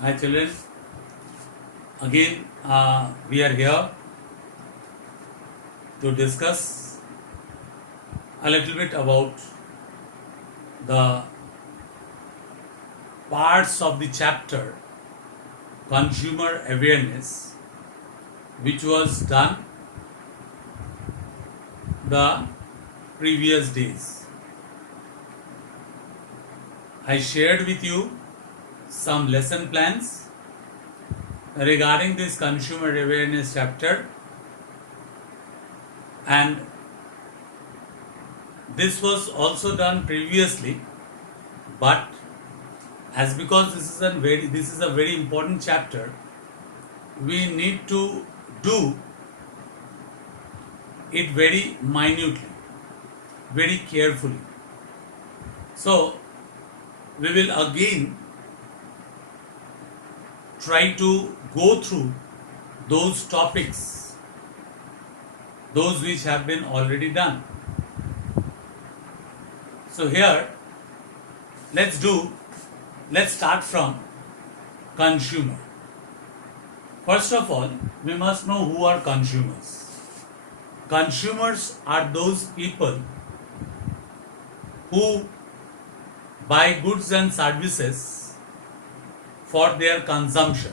Hi children, again we are here to discuss a little bit about the parts of the chapter consumer awareness which was done the previous days. I shared with you some lesson plans regarding this consumer awareness chapter, and this was also done previously, but as because this is a very important chapter, we need to do it very minutely, very carefully. So we will again try to go through those topics, those which have been already done. So here, let's start from consumer. First of all, we must know who are consumers. Consumers are those people who buy goods and services for their consumption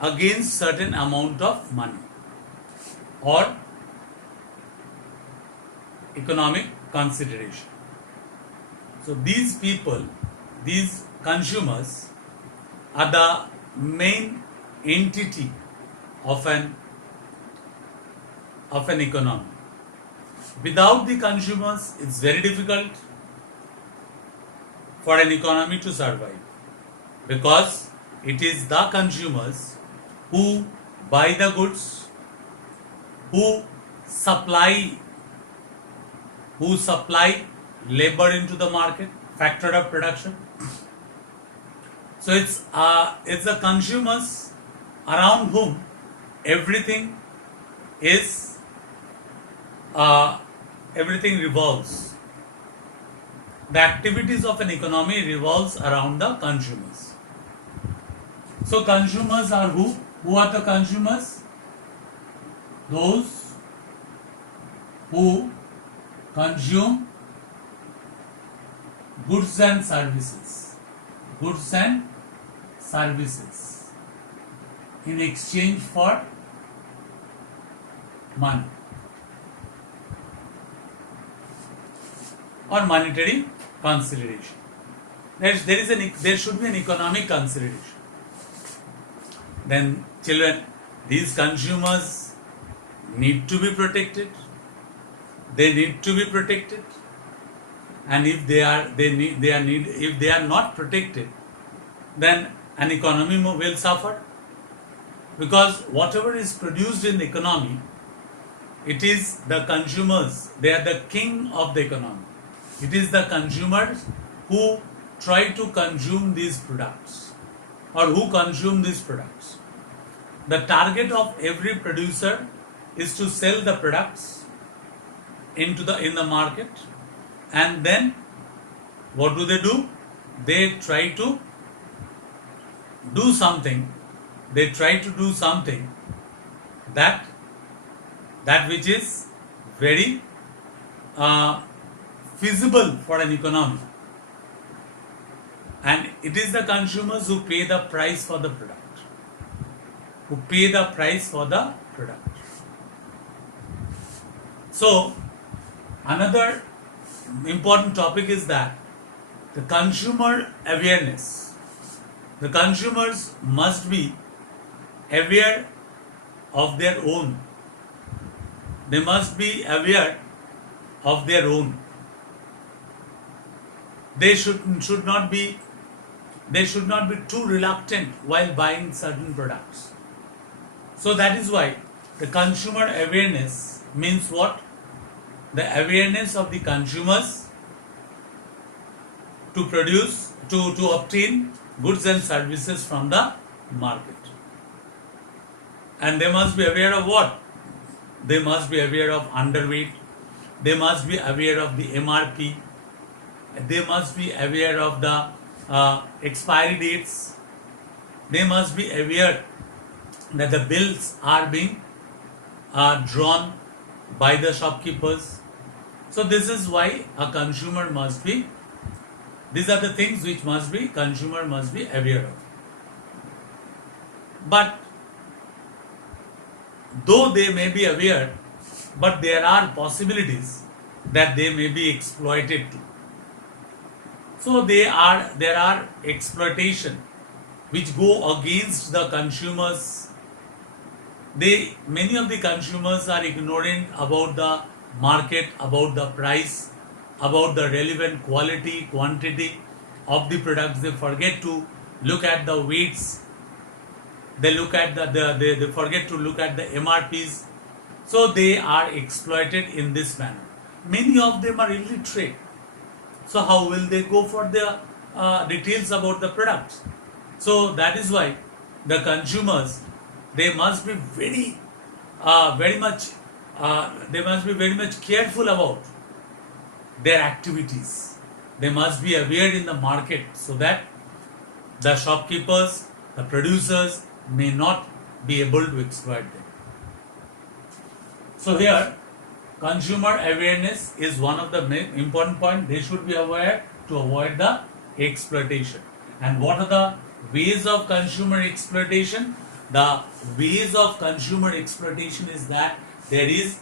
against certain amount of money or economic consideration. So these people, these consumers are the main entity of an economy. Without the consumers, it's very difficult for an economy to survive, because it is the consumers who buy the goods, who supply labor into the market, factor of production. So it's the consumers around whom everything revolves. The activities of an economy revolves around the consumers. So consumers are who? Who are the consumers? Those who consume goods and services. Goods and services in exchange for money or monetary consideration. There should be an economic consideration. Then children, these consumers need to be protected. They need to be protected, and if they are not protected, then an economy will suffer, because whatever is produced in the economy, it is the consumers. They are the king of the economy. It is the consumers who try to consume these products or who consume these products. The target of every producer is to sell the products in the market, and then what do? They try to do something. They try to do something that which is very feasible for an economy, and it is the consumers who pay the price for the product. So another important topic is that the consumer awareness. The consumers must be aware of their own. They must be aware of their own. They should not be too reluctant while buying certain products. So that is why the consumer awareness means what? The awareness of the consumers to obtain goods and services from the market. And they must be aware of what? They must be aware of underweight. They must be aware of the MRP. They must be aware of the expiry dates. They must be aware that the bills are being drawn by the shopkeepers. So this is why a consumer must be, these are the things which consumer must be aware of. But though they may be aware, but there are possibilities that they may be exploited too. So there are exploitation which go against the consumers. Many of the consumers are ignorant about the market, about the price, about the relevant quality, quantity of the products. They forget to look at the weights. They look at they forget to look at the MRPs. So they are exploited in this manner. Many of them are illiterate. So how will they go for the details about the products? So that is why the consumers, they must be very much careful about their activities. They must be aware in the market so that the shopkeepers, the producers may not be able to exploit them. So here, consumer awareness is one of the important points. They should be aware to avoid the exploitation. And what are the ways of consumer exploitation? The ways of consumer exploitation is that there is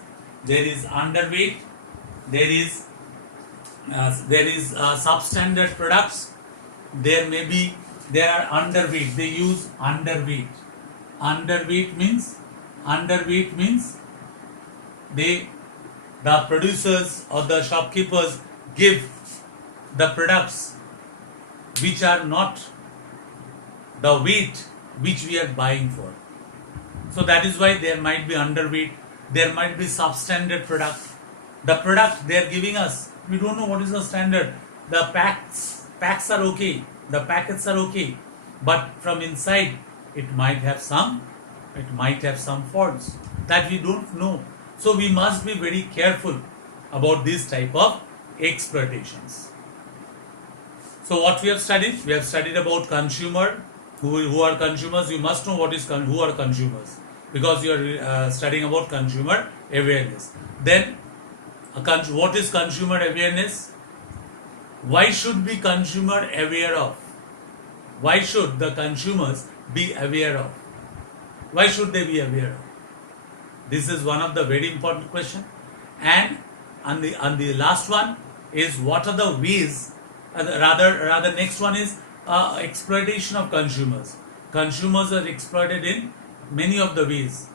underweight, there is substandard products, there are underweight. They use underweight. Underweight means the producers or the shopkeepers give the products which are not the weight which we are buying for. So that is why there might be underweight, there might be substandard product. The product they are giving us, we don't know what is the standard. The packs are okay, the packets are okay, but from inside it might have some faults that we don't know. So we must be very careful about this type of exploitations. So what we have studied? We have studied about consumer. Who are consumers? You must know who are consumers, because you are studying about consumer awareness. Then what is consumer awareness? Why should be consumer aware of? Why should the consumers be aware of? Why should they be aware of? This is one of the very important question. And on the last one is what are the ways? Rather next one is exploitation of consumers. Consumers are exploited in many of the ways.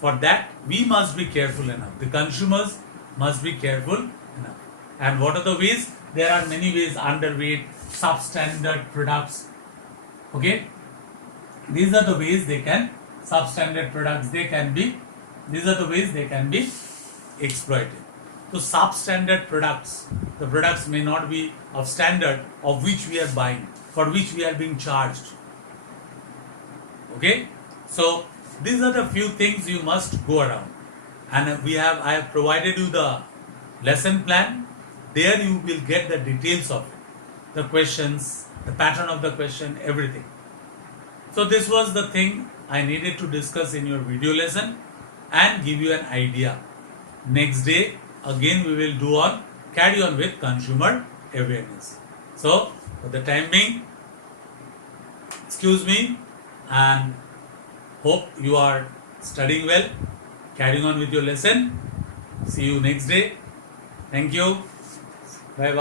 For that, we must be careful enough. The consumers must be careful enough. And what are the ways? There are many ways: underweight, substandard products. Okay, these are the ways they can substandard products. These are the ways they can be exploited. So substandard products, the products may not be of standard of which we are buying, for which we are being charged. Okay, so these are the few things you must go around, and I have provided you the lesson plan. There you will get the details of it, the questions, the pattern of the question, everything. So this was the thing I needed to discuss in your video lesson and give you an idea. Next day again we will carry on with consumer awareness. So for the time being, excuse me, and hope you are studying well, carrying on with your lesson. See you next day. Thank you. Bye bye.